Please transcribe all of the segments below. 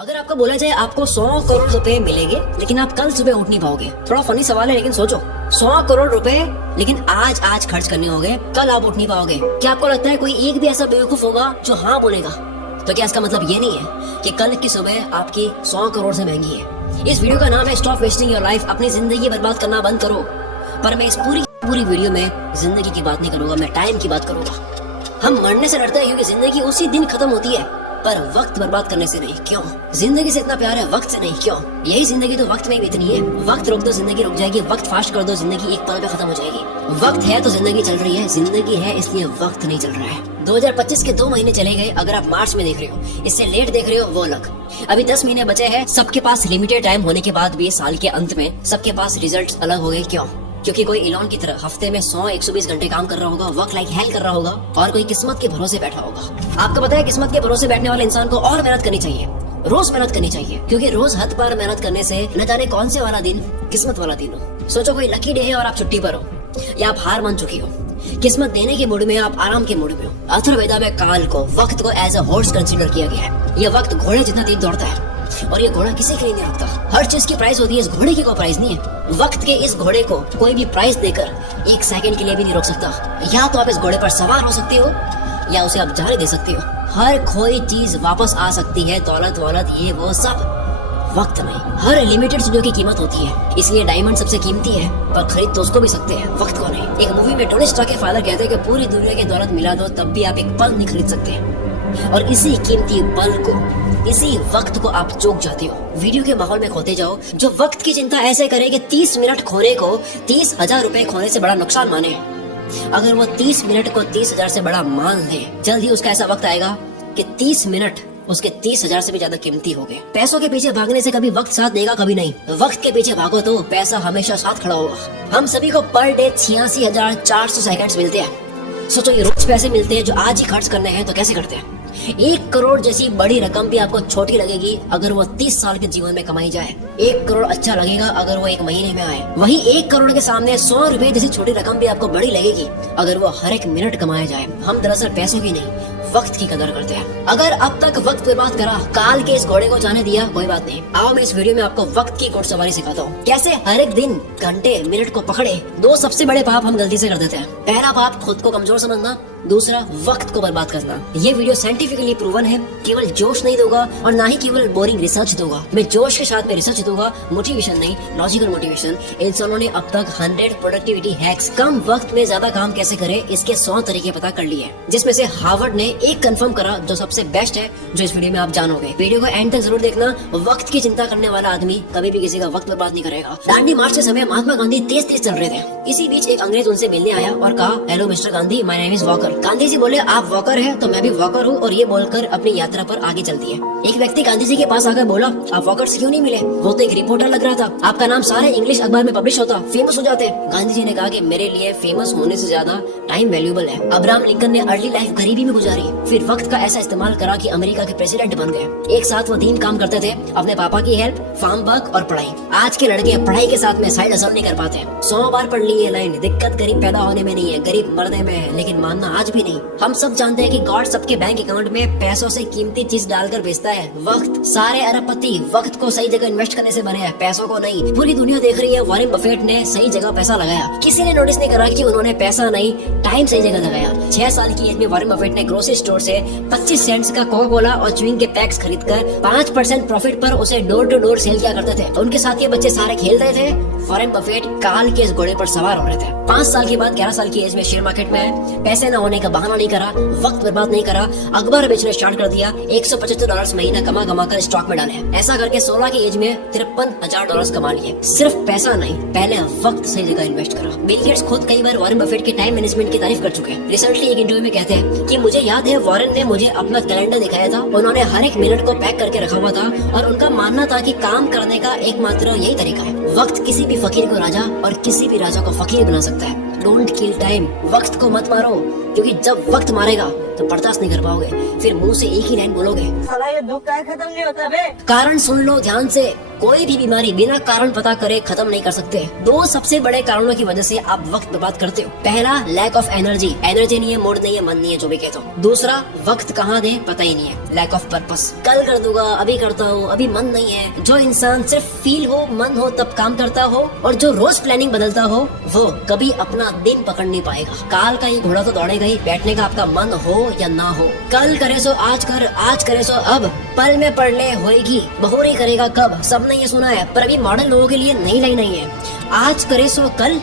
अगर आपको बोला जाए आपको 100 करोड़ रुपए मिलेंगे लेकिन आप कल सुबह उठ नहीं पाओगे, थोड़ा फनी सवाल है लेकिन सोचो, 100 करोड़ रुपए लेकिन आज खर्च करने होंगे, कल आप उठ नहीं पाओगे। क्या आपको लगता है कोई एक भी ऐसा बेवकूफ होगा जो हाँ बोलेगा? तो क्या इसका मतलब ये नहीं है कि कल की सुबह आपकी 100 करोड़ से महंगी है? इस वीडियो का नाम है स्टॉप वेस्टिंग योर लाइफ, अपनी जिंदगी बर्बाद करना बंद करो। पर मैं इस पूरी वीडियो में जिंदगी की बात नहीं करूंगा, मैं टाइम की बात करूंगा। हम मरने से डरते हैं क्योंकि जिंदगी उसी दिन खत्म होती है, पर वक्त बर्बाद करने से नहीं। क्यों? जिंदगी से इतना प्यार है, वक्त से नहीं। क्यों? यही जिंदगी तो वक्त में ही इतनी है। वक्त रोक दो जिंदगी रुक जाएगी, वक्त फास्ट कर दो जिंदगी एक पल में खत्म हो जाएगी। वक्त है तो जिंदगी चल रही है, जिंदगी है इसलिए वक्त नहीं चल रहा है। 2025 के 2 महीने चले गए, अगर आप मार्च में देख रहे हो, इससे लेट देख रहे हो वो अलग। अभी 10 महीने बचे हैं। सबके पास लिमिटेड टाइम होने के बाद भी साल के अंत में सबके पास रिजल्ट अलग हो गए। क्यों? क्योंकि कोई इलॉन की तरह हफ्ते में 100-120 घंटे काम कर रहा होगा, वर्क लाइक हेल कर रहा होगा, और कोई किस्मत के भरोसे बैठा होगा। आपको पता है किस्मत के भरोसे बैठने वाले इंसान को और मेहनत करनी चाहिए, रोज मेहनत करनी चाहिए, क्योंकि रोज हद पर मेहनत करने से न जाने कौन से वाला दिन किस्मत वाला दिन हो। सोचो कोई लकी डे है और आप छुट्टी पर हो, या आप हार मान चुकी हो, किस्मत देने के मूड में, आप आराम के मूड में हो। अथर्ववेदा में काल को, वक्त को एज अ हॉर्स कंसीडर किया गया है। यह वक्त घोड़े जितना तेज दौड़ता है और ये घोड़ा किसी के लिए नहीं रुकता। हर चीज की प्राइस होती है, इस घोड़े की कोई प्राइस नहीं है। वक्त के इस घोड़े को कोई भी प्राइस देकर 1 सेकंड के लिए भी नहीं रोक सकता। या तो आप इस घोड़े पर सवार हो सकते हो या उसे आप जाने दे सकते हो। हर खोई चीज वापस आ सकती है, दौलत वौलत ये वो सब, वक्त नहीं। हर लिमिटेड चीजों की कीमत होती है, इसलिए डायमंड सबसे कीमती है, पर खरीद तो उसको भी सकते हैं, वक्त को नहीं। एक मूवी में टोनी स्टार्क के फादर कहते हैं कि पूरी दुनिया की दौलत मिला दो तब भी आप एक पल नहीं खरीद सकते, और इसी कीमती पल को, इसी वक्त को आप चूक जाते हो। वीडियो के माहौल में खोते जाओ। जो वक्त की चिंता ऐसे करे कि 30 मिनट खोने को 30,000 रुपए खोने से बड़ा नुकसान माने, अगर वो 30 मिनट को 30,000 से बड़ा मान ले, जल्द ही उसका ऐसा वक्त आएगा कि 30 मिनट उसके 30,000 से भी ज्यादा कीमती हो गए। पैसों के पीछे भागने से कभी वक्त साथ देगा, कभी नहीं। वक्त के पीछे भागो तो पैसा हमेशा साथ खड़ा होगा। हम सभी को पर डे 86,400 सेकंड्स मिलते हैं। सोचो ये रोज पैसे मिलते हैं जो आज ही खर्च करने हैं तो कैसे करते हैं? 1 करोड़ जैसी बड़ी रकम भी आपको छोटी लगेगी अगर वो 30 साल के जीवन में कमाई जाए। 1 करोड़ अच्छा लगेगा अगर वो 1 महीने में आए। वही 1 करोड़ के सामने 100 रुपए जैसी छोटी रकम भी आपको बड़ी लगेगी अगर वो हर एक मिनट कमाया जाए। हम दरअसल पैसों की नहीं, वक्त की कदर करते हैं। अगर अब तक वक्त बर्बाद करा, काल के इस घोड़े को जाने दिया, कोई बात नहीं। आओ मैं इस वीडियो में आपको वक्त की घुड़सवारी सिखाता हूँ, कैसे हर एक दिन, घंटे, मिनट को पकड़े। 2 सबसे बड़े पाप हम गलती से कर देते हैं। पहला पाप खुद को कमजोर समझना, दूसरा वक्त को बर्बाद करना। ये वीडियो साइंटिफिकली प्रूवन है, केवल जोश नहीं दूंगा और ना ही केवल बोरिंग रिसर्च दूंगा। मैं जोश के साथ में रिसर्च दूंगा, मोटिवेशन नहीं, लॉजिकल मोटिवेशन। इंसानों ने अब तक 100 प्रोडक्टिविटी हैक्स, कम वक्त में ज्यादा काम कैसे करे, इसके 100 तरीके पता कर लिए, जिसमें से हार्वर्ड ने एक कंफर्म करा जो सबसे बेस्ट है, जो इस वीडियो में आप जानोगे। वीडियो को एंड तक जरूर देखना। वक्त की चिंता करने वाला आदमी कभी भी किसी का वक्त बर्बाद नहीं करेगा। दांडी मार्च के समय महात्मा गांधी तेज चल रहे थे। इसी बीच एक अंग्रेज उनसे मिलने आया और कहा, hello mister Gandhi, my name is Walker. Gandhi ji बोले, आप वॉकर हैं तो मैं भी वॉकर हूँ, और ये बोलकर अपनी यात्रा पर आगे चल दिए। एक व्यक्ति गांधी जी के पास आकर बोला, आप वॉकर से क्यों नहीं मिले? वो तो एक रिपोर्टर लग रहा था, आपका नाम सारे इंग्लिश अखबार में पब्लिश होता, फेमस हो जाते। गांधी जी ने कहा कि मेरे लिए फेमस होने से ज्यादा टाइम वैल्यूएबल है। अब्राहम लिंकन ने अर्ली लाइफ गरीबी में गुजारी, फिर वक्त का ऐसा इस्तेमाल करा कि अमेरिका के प्रेसिडेंट बन गए। एक साथ वो 3 काम करते थे, अपने पापा की हेल्प, फार्म वर्क और पढ़ाई। आज के लड़के पढ़ाई के साथ में साइड हसल नहीं कर पाते। 100 बार पढ़ ली ये लाइन, दिक्कत गरीब पैदा होने में नहीं है, गरीब मरने में है, लेकिन मानना आज भी नहीं। हम सब जानते हैं कि गॉड सबके बैंक अकाउंट में पैसों से कीमती चीज डालकर भेजता है, वक्त। सारे अरबपति वक्त को सही जगह इन्वेस्ट करने से बने हैं, पैसों को नहीं। पूरी दुनिया देख रही है वॉरेन बफेट ने सही जगह पैसा लगाया, किसी ने नोटिस नहीं करा कि उन्होंने पैसा नहीं, टाइम सही जगह लगाया। 6 साल की एज में वॉरेन बफेट ने ग्रोसरी स्टोर से 25 सेंट्स का कोका कोला और च्युइंग के पैक्स खरीदकर 5% प्रॉफिट पर उसे डोर टू डोर सेल किया करते थे। उनके साथ ये बच्चे सारे खेल रहे थे, वॉरेन बफेट काल के इस घोड़े पर सवार हो रहे थे। 5 साल के बाद 11 साल की एज में शेयर मार्केट में आए, पैसे न होने का बहाना नहीं करा, वक्त बर्बाद नहीं करा, अखबार बेचना स्टार्ट कर दिया। $175 महीना कमा कर स्टॉक में डाले। ऐसा करके 16 की एज में $53,000 कमा लिए। सिर्फ पैसा नहीं, पहले वक्त सही जगह इन्वेस्ट करा। बिल गेट्स खुद कई बार वॉरेन बफेट के टाइम मैनेजमेंट की तारीफ कर चुके हैं। रिसेंटली एक इंटरव्यू में कहते हैं कि मुझे याद है वॉरेन ने मुझे अपना कैलेंडर दिखाया था, उन्होंने हर एक मिनट को पैक करके रखा हुआ था, और उनका मानना था कि काम करने का एकमात्र यही तरीका है। वक्त किसी भी फकीर को राजा और किसी भी राजा को फकीर बना सकता है। डोंट किल टाइम, वक्त को मत मारो, क्योंकि जब वक्त मारेगा तो बर्दाश्त नहीं कर पाओगे, फिर मुंह से एक ही लाइन बोलोगे, साला ये दुख का खत्म नहीं होता बे। कारण सुन लो ध्यान से, कोई भी बीमारी बिना कारण पता करे खत्म नहीं कर सकते। दो सबसे बड़े कारणों की वजह से आप वक्त बर्बाद करते हो। पहला, लैक ऑफ एनर्जी नहीं है, मूड नहीं है, मन नहीं है, जो भी कहते हो। दूसरा, वक्त कहाँ दे पता ही नहीं है, लैक ऑफ पर्पस। कल कर दूंगा, अभी करता हूँ, अभी मन नहीं है। जो इंसान सिर्फ फील हो, मन हो तब काम करता हो और जो रोज प्लानिंग बदलता हो वो कभी अपना दिन पकड़ नहीं पाएगा। काल का ये घोड़ा तो दौड़ेगा ही, बैठने का आपका मन हो या ना हो। कल करे सो आज कर, आज करे सो अब, पल में पढ़ ले होएगी, बहुरी करेगा कब। सबने ये सुना है, पर अभी मॉडर्न लोगों के लिए नई लाइन नहीं है। आज करे सो कल,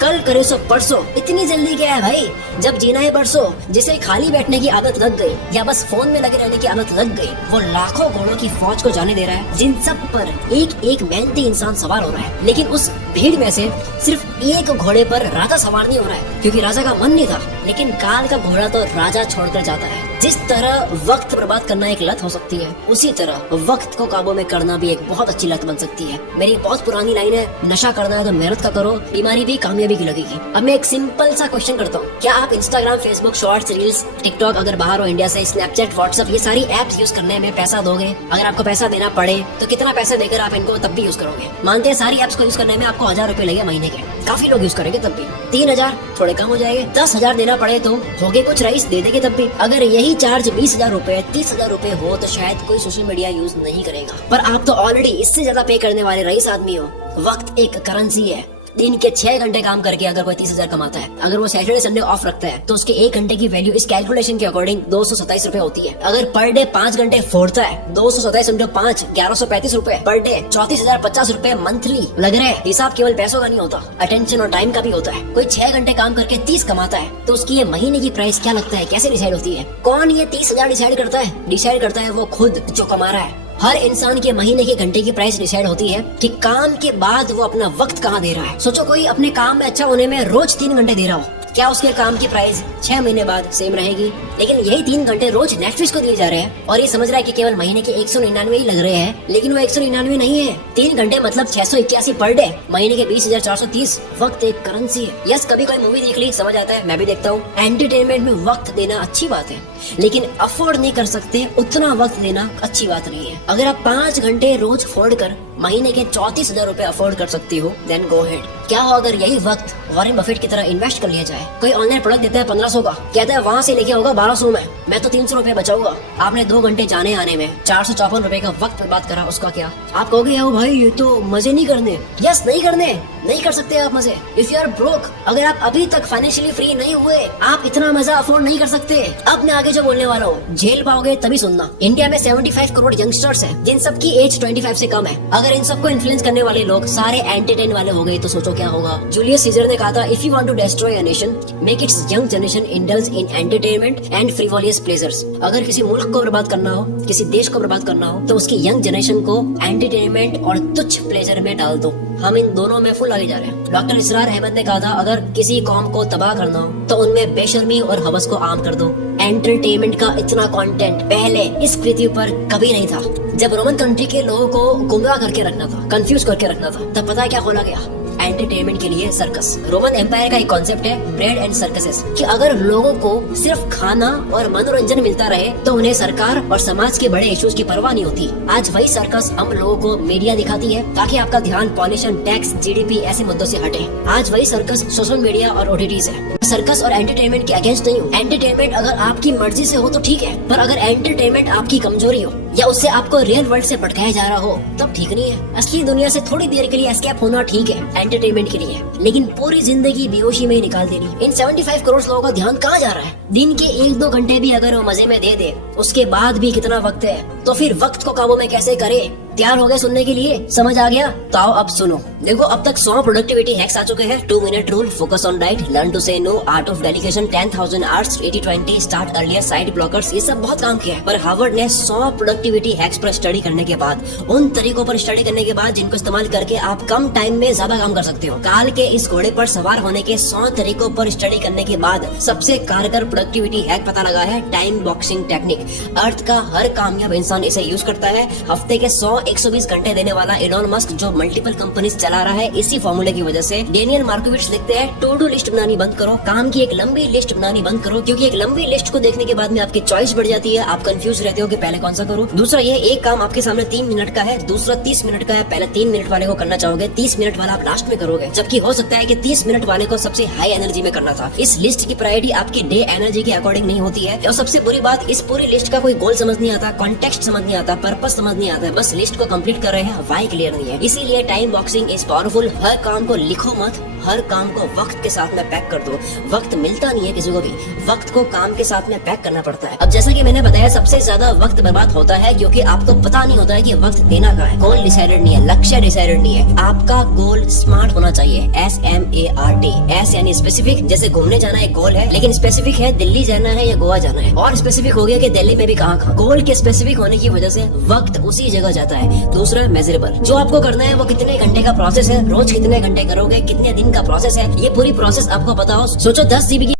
कल करे सो परसों। इतनी जल्दी क्या है भाई, जब जीना है परसों। जिसे खाली बैठने की आदत लग गई या बस फोन में लगे रहने की आदत लग गई, वो लाखों घोड़ों की फौज को जाने दे रहा है, जिन सब पर एक एक मेहनती इंसान सवार हो रहा है। लेकिन उस भीड़ में से सिर्फ एक घोड़े पर राजा सवार नहीं हो रहा है, क्योंकि राजा का मन नहीं था। लेकिन काल का घोड़ा तो राजा छोड़कर जाता है। जिस तरह वक्त बर्बाद करना एक लत हो सकती है, उसी तरह वक्त को काबू में करना भी एक बहुत अच्छी लत बन सकती है। मेरी बहुत पुरानी लाइन है, नशा करना है तो मेहनत का करो, बीमारी भी कामयाबी की लगेगी। अब मैं एक सिंपल सा क्वेश्चन करता हूँ, क्या आप Instagram, Facebook, shorts, reels, TikTok, अगर बाहर हो इंडिया से, स्नैपचैट, व्हाट्सएप, ये सारी एप्स यूज करने में पैसा दोगे? अगर आपको पैसा देना पड़े तो कितना पैसा देकर आप इनको तब भी यूज करोगे? मानते हैं सारी एप्स को यूज करने में आपको 1000 रुपए लगे महीने के, काफी लोग यूज करेंगे तब भी। 3000 थोड़े कम हो जाएंगे। 10,000 देना पड़े तो होगे कुछ रईस, दे देंगे तब भी। अगर यही चार्ज 20,000 रुपए, 30,000 रुपए हो तो शायद कोई सोशल मीडिया यूज नहीं करेगा। पर आप तो ऑलरेडी इससे ज्यादा पे करने वाले रईस आदमी हो। वक्त एक करेंसी है। दिन के 6 घंटे काम करके अगर कोई 30,000 कमाता है, अगर वो सैटरडे संडे ऑफ रखता है तो उसके 1 घंटे की वैल्यू इस कैलकुलेशन के अकॉर्डिंग 227 रुपए होती है। अगर पर डे 5 घंटे फोड़ता है, 227 इंटू 5, 1135 रुपए पर डे, 34,050 रुपए मंथली लग रहे हैं। हिसाब केवल पैसों का नहीं होता, अटेंशन और टाइम का भी होता है। कोई 6 घंटे काम करके 30 कमाता है तो उसकी ये महीने की प्राइस क्या लगता है, कैसे डिसाइड होती है? कौन ये 30,000 डिसाइड करता है? डिसाइड करता है वो खुद जो कमा रहा है। हर इंसान के महीने के घंटे की प्राइस डिसाइड होती है कि काम के बाद वो अपना वक्त कहाँ दे रहा है। सोचो कोई अपने काम में अच्छा होने में रोज 3 घंटे दे रहा हो, क्या उसके काम की प्राइस 6 महीने बाद सेम रहेगी? लेकिन यही 3 घंटे रोज नेटफ्लिक्स को दिए जा रहे हैं और ये समझ रहा है कि केवल महीने के 199 ही लग रहे हैं, लेकिन वो 199 नहीं है। 3 घंटे मतलब 681 पर डे, महीने के 20,430। वक्त एक करेंसी है। यस, कभी कोई मूवी देख ली, समझ आता है, मैं भी देखता हूँ। एंटरटेनमेंट में वक्त देना अच्छी बात है, लेकिन अफोर्ड नहीं कर सकते उतना वक्त देना अच्छी बात नहीं है। अगर आप 5 घंटे रोज फोड़ कर महीने के 34,000 रुपए अफोर्ड कर सकती हो, देन गो हेड। क्या हो अगर यही वक्त वॉरेन बफेट की तरह इन्वेस्ट कर लिया जाए? कोई ऑनलाइन प्रोडक्ट देता है 1500 का, कहता है वहाँ से लेके होगा 1200 में, मैं तो 300 रुपए बचाऊंगा। आपने 2 घंटे जाने आने में 454 रुपए का वक्त बर्बाद करा, उसका क्या? आप कहोगे ओ भाई ये तो मजे नहीं करने। यस, नहीं करने, नहीं कर सकते आप मजे। इफ यू आर ब्रोक, अगर आप अभी तक फाइनेंशियली फ्री नहीं हुए, आप इतना मजा अफोर्ड नहीं कर सकते। अब मैं आगे जो बोलने वाला हूँ झेल पाओगे तभी सुनना। इंडिया में 75 करोड़ यंगस्टर्स हैं, जिन सबकी एज 25 से कम है। अगर इन सबको इन्फ्लुएंस करने वाले लोग सारे एंटरटेन वाले हो गए तो सोचो क्या होगा। जूलियस सीजर ने कहा था, if you want to destroy a nation, make its young generation indulge in entertainment and frivolous pleasures. अगर किसी मुल्क को बर्बाद करना हो, किसी देश को बर्बाद करना हो, तो उसकी यंग जनरेशन को एंटरटेनमेंट और तुच्छ प्लेजर में डाल दो। हम इन दोनों में फुल आगे जा रहे हैं। डॉक्टर इसरार अहमद ने कहा था, अगर किसी कौम को तबाह करना हो तो उनमें बेशर्मी और हवस को आम कर दो। एंटरटेनमेंट का इतना कंटेंट पहले इस पृथ्वी पर कभी नहीं था। जब रोमन कंट्री के लोगों को गुमराह करके रखना था, कंफ्यूज करके रखना था, तब पता है क्या खोला गया? एंटरटेनमेंट के लिए सर्कस। रोमन एम्पायर का एक कॉन्सेप्ट है ब्रेड एंड सर्कसेस, कि अगर लोगों को सिर्फ खाना और मनोरंजन मिलता रहे तो उन्हें सरकार और समाज के बड़े इश्यूज की परवाह नहीं होती। आज वही सर्कस हम लोगों को मीडिया दिखाती है ताकि आपका ध्यान पॉल्यूशन, टैक्स, जीडीपी ऐसे मुद्दों से हटे। आज वही सर्कस सोशल मीडिया और ओटीटीज है। सर्कस और एंटरटेनमेंट के अगेंस्ट नहीं हूँ। एंटरटेनमेंट अगर आपकी मर्जी से हो तो ठीक है, पर अगर एंटरटेनमेंट आपकी कमजोरी हो या उससे आपको रियल वर्ल्ड से भटकाया जा रहा हो तब ठीक नहीं है। असली दुनिया से थोड़ी देर के लिए एस्केप होना ठीक है एंटरटेनमेंट के लिए, लेकिन पूरी जिंदगी बेहोशी में ही निकाल देनी। इन 75 करोड़ लोगों का ध्यान कहाँ जा रहा है? दिन के 1-2 घंटे भी अगर वो मजे में दे दे, उसके बाद भी कितना वक्त है, तो फिर वक्त को काबू में कैसे करे? तैयार हो गए सुनने के लिए? समझ आ गया? तो आओ अब सुनो। देखो, अब तक 100 प्रोडक्टिविटी हैक्स आ चुके हैं। 2 minute rule, focus on diet, learn to say no, art of delegation, 10,000 hours, 80-20, start earlier, side blockers, ये सब बहुत काम किया है। पर हार्वर्ड ने 100 प्रोडक्टिविटी हैक्स पर स्टडी करने के बाद, उन तरीकों पर स्टडी करने के बाद जिनको इस्तेमाल करके आप कम टाइम में ज्यादा काम कर सकते हो, काल के इस घोड़े पर सवार होने के 100 तरीकों पर स्टडी करने के बाद सबसे कारगर प्रोडक्टिविटी हैक पता लगा है टाइम बॉक्सिंग टेक्निक। अर्थ का हर कामयाब इंसान इसे यूज करता है। हफ्ते के 100 120 घंटे देने वाला एलोन मस्क जो मल्टीपल कंपनीज चला रहा है, इसी फॉर्मूले की वजह से डेनियल मार्कोविट्ज लिखते हैं टू डू लिस्ट बनानी बंद करो, काम की एक लंबी लिस्ट बनानी बंद करो, क्योंकि एक लंबी लिस्ट को देखने के बाद में आपकी चॉइस बढ़ जाती है, आप कंफ्यूज रहते हो कि पहले कौन सा करूं। दूसरा ये एक काम आपके सामने 3 मिनट का है, दूसरा 30 मिनट का है, पहले 3 मिनट वाले को करना चाहोगे, 30 मिनट वाला आप लास्ट में करोगे, जबकि हो सकता है कि 30 मिनट वाले को सबसे हाई एनर्जी में करना था। इस लिस्ट की प्रायोरिटी आपकी डे एनर्जी के अकॉर्डिंग नहीं होती है। और सबसे बुरी बात, इस पूरी लिस्ट का कोई गोल समझ नहीं आता, कॉन्टेक्स्ट समझ नहीं आता, पर्पस समझ नहीं आता, बस लिस्ट को कंप्लीट कर रहे हैं, व्हाई क्लियर नहीं है। इसीलिए टाइम बॉक्सिंग इज पावरफुल। हर काम को लिखो मत, हर काम को वक्त के साथ में पैक कर दो। वक्त मिलता नहीं है किसी को भी, वक्त को काम के साथ में पैक करना पड़ता है। अब जैसा कि मैंने बताया, सबसे ज्यादा वक्त बर्बाद होता है क्योंकि आपको पता नहीं होता है कि वक्त देना कहाँ है। गोल डिसाइडेड नहीं है, लक्ष्य डिसाइडेड नहीं है। आपका गोल स्मार्ट होना चाहिए, SMART। S यानी स्पेसिफिक, जैसे घूमने जाना एक गोल है, लेकिन स्पेसिफिक है दिल्ली जाना है या गोवा जाना है, और स्पेसिफिक हो गया कि दिल्ली में भी कहाँ। गोल के स्पेसिफिक होने की वजह से वक्त उसी जगह जाता है। दूसरा मेजरेबल, जो आपको करना है वो कितने घंटे का प्रोसेस है, रोज कितने घंटे करोगे, कितने दिन का प्रोसेस है, ये पूरी प्रोसेस आपको पता हो। सोचो 10 GB की